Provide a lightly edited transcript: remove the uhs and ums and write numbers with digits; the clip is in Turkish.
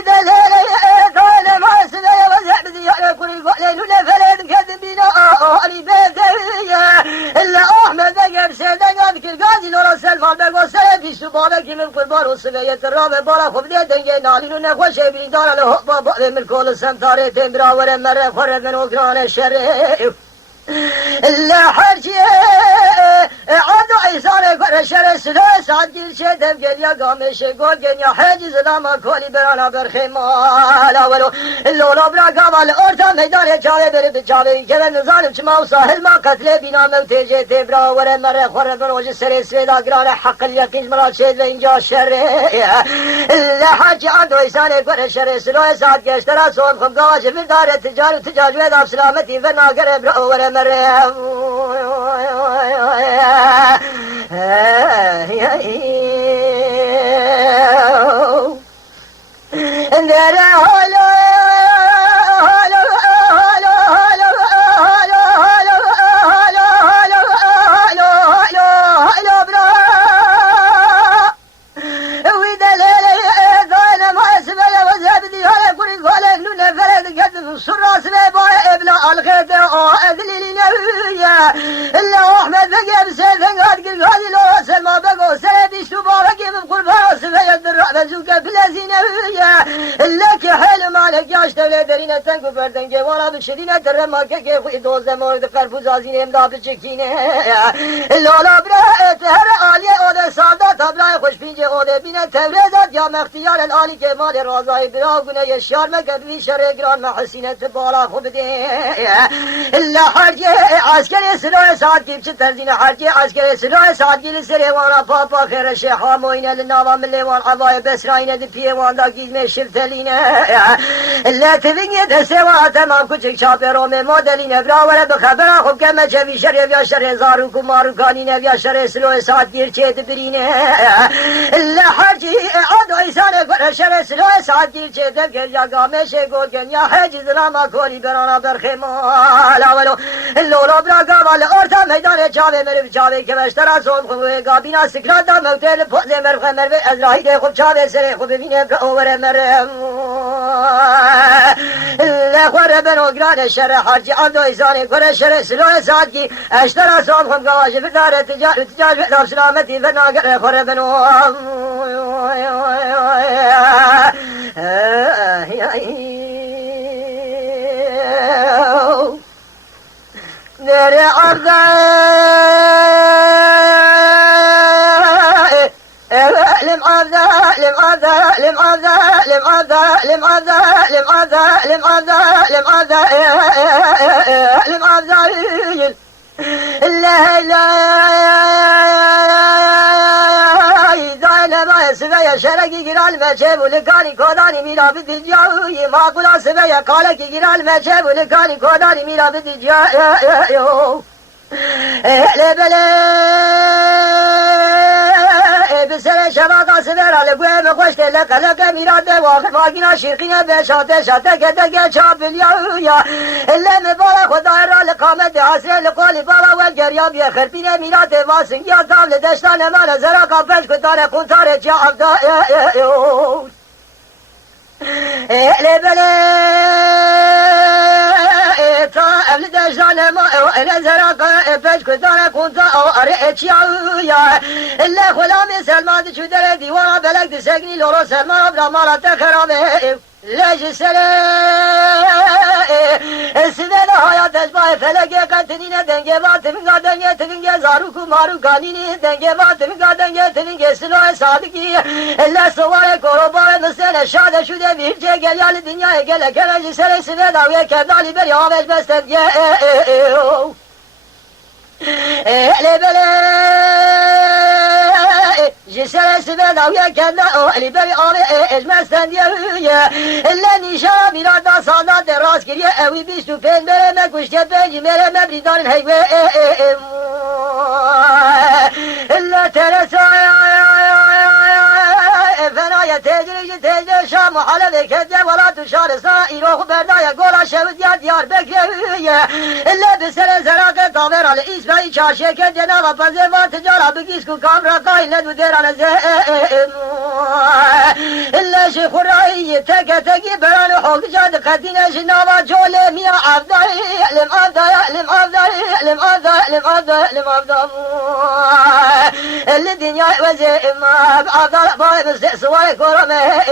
ويدلل قال ما سمع وزعبد يقول ليلة فلد كذب بنا أني بيتي إلا أحمد ذكر سيدنا ذكر قاضي لورا سلمان بقى سلام في سبابك من قربان وصفية الرابع بارا خب دي دنجي نالين ونخوش بيدار له بابا من كل سمتاري تمرا ورمر خرب من وقران الشريف إلا حرجي عدو عيسان قرشر سلوه سعد جيل شدم قل يا قامش قول يا حاجز لما كولي برانا برخيمال أولو اللولا برا قامل أورتا ميدان جاوي برد جاوي كذا نظارم شما وصاهل ما قتل بنا موتي جيت برا ورمر خرب من وجه سري سويدا قران حق اليقين مراد شد وإنجا الشر إلا حرجي عدو عيسان قرشر سلوه سعد قشترا صوم خم قواج في دار التجار وتجار ويدا بسلامتي فنا قرب برا ورمر إلا أحمد ذكر سيدنا قال هذه لو سلمى بقوا سيدي سبارك من قربان سفيد الرعب زوجة بلازينة إلا كحل مالك يا اشتغل درينة تنقو فردن جوانا بشرينة درما كيف يدوز مورد قرب زازين امدا بشكينة إلا لا برأت هر آلية أودا سادات أبراي خوش بينجي أودا بينة تبريزات يا مختيار الآلي كمال رازاي براغنا يشار مكبري شرقران محسينة بالا خوب دي إلا حرجي عسكري سلوه ساعت كيف تنزين حرجي عسكري سلوه ساعت كيف سريوانا بابا خير الشيخ موينة للنظام من ليوان عضايا بسراينة دي بيوان دا كيز من شفتلينة إلا تفنية دسوا تمام كتك شابرو من مودلين براولا بخبرا خوب كما جوي شريف يا شري زارو كمارو كانين يا شري سلوه ساعت كيف چيت برينة إلا حرجي عدو عيسان قرر شري سلوه ساعت كيف چيت بكر يا قامش قول يا حاجز لما كولي برانا برخمال أولو اللولا برا قامل أورتا ميدان جاوي مرف جاوي كمشترا صوم خوه قابينا سكراتا موتيل فوزي مرف مرف ازراهي دي خوب جاوي سري خوب بيني برأور مرف لخور بنو قران الشر حرجي عبدو إزاني قرى الشر سلوه سادكي اشترا صوم خوب قواش بدار تجار وتجار سلامتي فنا قرى خور بنو نرى عرضا لم عذا لم عذا لم عذا لم عذا لم عذا لم عذا لم عذا لم عذا لم عذا لا لا سبيا شرقي قرال مجيب ولكاني كوداني ميلا بدجاوي ما قلا سبيا قالك قرال مجيب ولكاني كوداني ميلا بدجاوي لبلا بسر شباقا سبير على قوي مقوشت لك لك ميلا دي واخر ماقنا شرقين بشاته شاته كده شاب اليويا إلا مبالا خداير لقامت عسر لقولي بالا والجرياب يخربين ميلا دي واسن يا دام لدشتان ما نزرا قبش كتار كنتار جعب دائيوس لبلا أبل دشتان ما نزرا قبش كتار كنتار أريتشيا إلا خلامي سلمان شدر ديوانا بلق دسقني لورو سلمان أبرا مالا تخرامي ليش سنة hayat esbay feleke katinin denge batımın denge tınge zaruku maru kanini denge batımın denge tınge silo sadıki elle sovare korobare mesela şade şu de birce gel yani dünyaya gele keleci seresine daviye kendali ber ya bezbestem ye ele bele جسرس بداوية كذا أهلي بري آوي إجمستن ديوية إلا نشارة برادا صادات راس كريه أوي بيستو فين برمى كشتة بيجي مرمى بريدان الهيوة إلا ترسا فنايا تجري تجري شام وحالة كذا ولا تشار سائر وخبردايا قولا شود يا ديار بكريه إلا بسر زراقة طاور على إسماعي شاشة كذا وفزيفا تجارة بقيسكو كامرا قايلة ودير على زين إلا شيخ الرأي iyi teke teki böyle oldu cadı kadine şinava çole miya avdari elim avdari elim avdari elim avdari elim avdari elim avdari elli dünya ve zeyim avdari bağımız sesvay korame